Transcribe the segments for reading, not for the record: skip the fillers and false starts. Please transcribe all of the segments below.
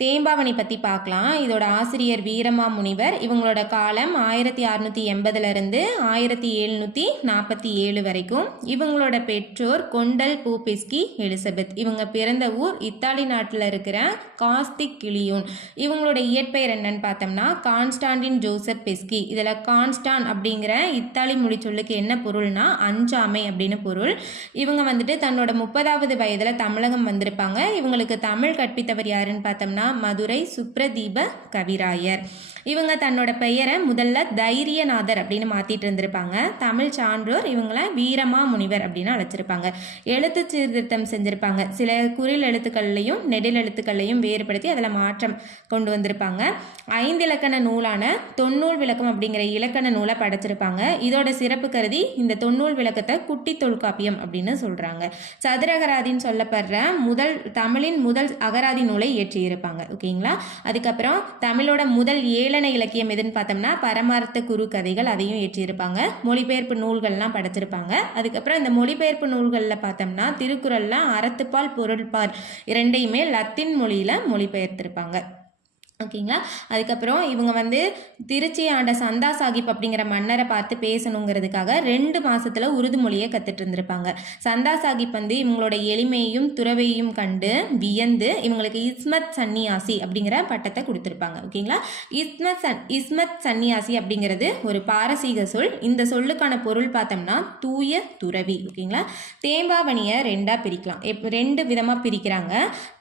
தேம்பாவணி பற்றி பார்க்கலாம். இதோட ஆசிரியர் வீரமாமுனிவர். இவங்களோட காலம் 1680 1747 வரைக்கும். இவங்களோட பெற்றோர் கொண்டல் பூபிஸ்கி எலிசபெத். இவங்க பிறந்த ஊர் இத்தாலி நாட்டில் இருக்கிற காஸ்திக் கிளியோன். இவங்களோட இயற்பெயர் என்னன்னு பார்த்தோம்னா கான்ஸ்டாண்டின் ஜோசப் பெஸ்கி. இதில் கான்ஸ்டான் அப்படிங்கிற இத்தாலி மொழி சொல்லுக்கு என்ன பொருள்னா அஞ்சாமை அப்படின்னு பொருள். இவங்க வந்துட்டு தன்னோட 30வது வயதில் தமிழகம் வந்திருப்பாங்க. இவங்களுக்கு தமிழ் கற்பித்தவர் யாருன்னு பார்த்தோம்னா மதுரை சுப்ரதீப கவிராயர். இவங்க தன்னோட பெயரை முதல்ல தைரியநாதர் அப்படின்னு மாற்றிட்டு இருந்திருப்பாங்க. தமிழ் சான்றோர் இவங்களை வீரமாமுனிவர் அப்படின்னு அழைச்சிருப்பாங்க. எழுத்து சீர்திருத்தம் செஞ்சுருப்பாங்க. சில குறில் எழுத்துக்கள்லையும் நெடில் எழுத்துக்கள்லையும் வேறுபடுத்தி அதில் மாற்றம் கொண்டு வந்திருப்பாங்க. 5 இலக்கண நூலான தொன்னூல் விளக்கம் அப்படிங்கிற இலக்கண நூலை படைச்சிருப்பாங்க. இதோட சிறப்பு கருதி இந்த தொன்னூல் விளக்கத்தை குட்டி தொல்காப்பியம் அப்படின்னு சொல்கிறாங்க. சதுரகராதின்னு சொல்லப்படுற தமிழின் முதல் அகராதி நூலை இயற்றியிருப்பாங்க. ஓகேங்களா. அதுக்கப்புறம் தமிழோட முதல் ஏளன இலக்கியம் எதுன்னு பார்த்தோம்னா பரமார்த்த குரு கதைகள், அதையும் ஏற்றியிருப்பாங்க. மொழிபெயர்ப்பு நூல்கள்லாம் படைச்சிருப்பாங்க. அதுக்கப்புறம் இந்த மொழிபெயர்ப்பு நூல்களில் பார்த்தோம்னா திருக்குறள்ல அறத்துப்பால் பொருள்பால் இரண்டையுமே லத்தீன் மொழியில் மொழிபெயர்த்திருப்பாங்க. ஓகேங்களா. அதுக்கப்புறம் இவங்க திருச்சி ஆண்ட சந்தா சாஹிப் அப்படிங்கிற மன்னரை பார்த்து பேசணுங்கிறதுக்காக 2 மாதத்தில் உருது மொழியை கற்றுட்டு இருந்திருப்பாங்க. சந்தா சாஹிப் இவங்களோட எளிமையையும் துறவையும் கண்டு வியந்து இவங்களுக்கு இஸ்மத் சன்னியாசி அப்படிங்கிற பட்டத்தை கொடுத்துருப்பாங்க. ஓகேங்களா. இஸ்மத் சன்னியாசி அப்படிங்கிறது ஒரு பாரசீக சொல். இந்த சொல்லுக்கான பொருள் பார்த்தோம்னா தூய துறவி. ஓகேங்களா. தேம்பாவணியை 2ஆக பிரிக்கலாம். 2 விதமாக பிரிக்கிறாங்க.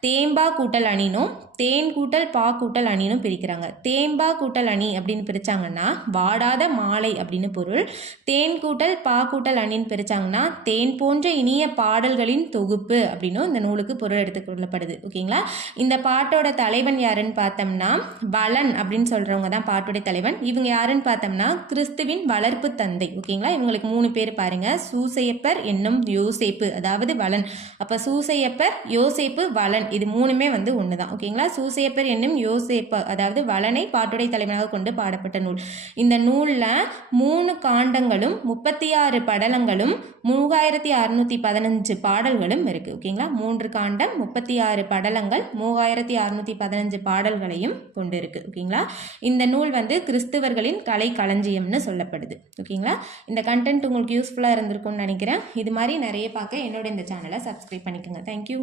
தேம்பா கூட்டல் அணினும் தேன் கூட்டல் பா கூட்டல் அணினும் பிரிக்கிறாங்க. தேம்பா கூட்டல் அணி அப்படின்னு பிரிச்சாங்கன்னா வாடாத மாலை அப்படின்னு பொருள். தேன் கூட்டல் பா கூட்டல் அணின்னு பிரிச்சாங்கன்னா தேன் போன்ற இனிய பாடல்களின் தொகுப்பு அப்படின்னு இந்த நூலுக்கு பொருள் எடுத்துக்கொள்ளப்படுது. ஓகேங்களா. இந்த பாட்டோட தலைவன் யாருன்னு பார்த்தோம்னா வளன் அப்படின்னு சொல்றவங்க தான் பாட்டோட தலைவன். இவங்க யாருன்னு பார்த்தோம்னா கிறிஸ்துவின் வளர்ப்பு தந்தை. ஓகேங்களா. இவங்களுக்கு 3 பேர் பாருங்க. சூசையப்பர் என்னும் யோசேப்பு, அதாவது வளன். அப்ப சூசையப்பர் யோசேப்பு வளன் இது 3மே ஒண்ணுதான். ஓகேங்களா. சூசையப்பர் என்னும் யோசேப்பு அதாவது வளனை பாட்டுடை தலைவனாக கொண்டு பாடப்பட்ட நூல். இந்த நூல்ல 3 காண்டங்களும் 36 படலங்களும் 3615 பாடல்களும் இருக்கு. ஓகேங்களா. 3 காண்டம் 36 படலங்கள் 3615 பாடல்களையும் கொண்டு இருக்கு. ஓகேங்களா. இந்த நூல் கிறிஸ்துவர்களின் கலை களஞ்சியம்னு சொல்லப்படுது. ஓகேங்களா. இந்த கண்டென்ட் உங்களுக்கு யூஸ்ஃபுல்லாக இருந்திருக்கும்னு நினைக்கிறேன். இது மாதிரி நிறைய பார்க்க என்னோட இந்த சேனலை சப்ஸ்கிரைப் பண்ணிக்கோங்க. தேங்க்யூ.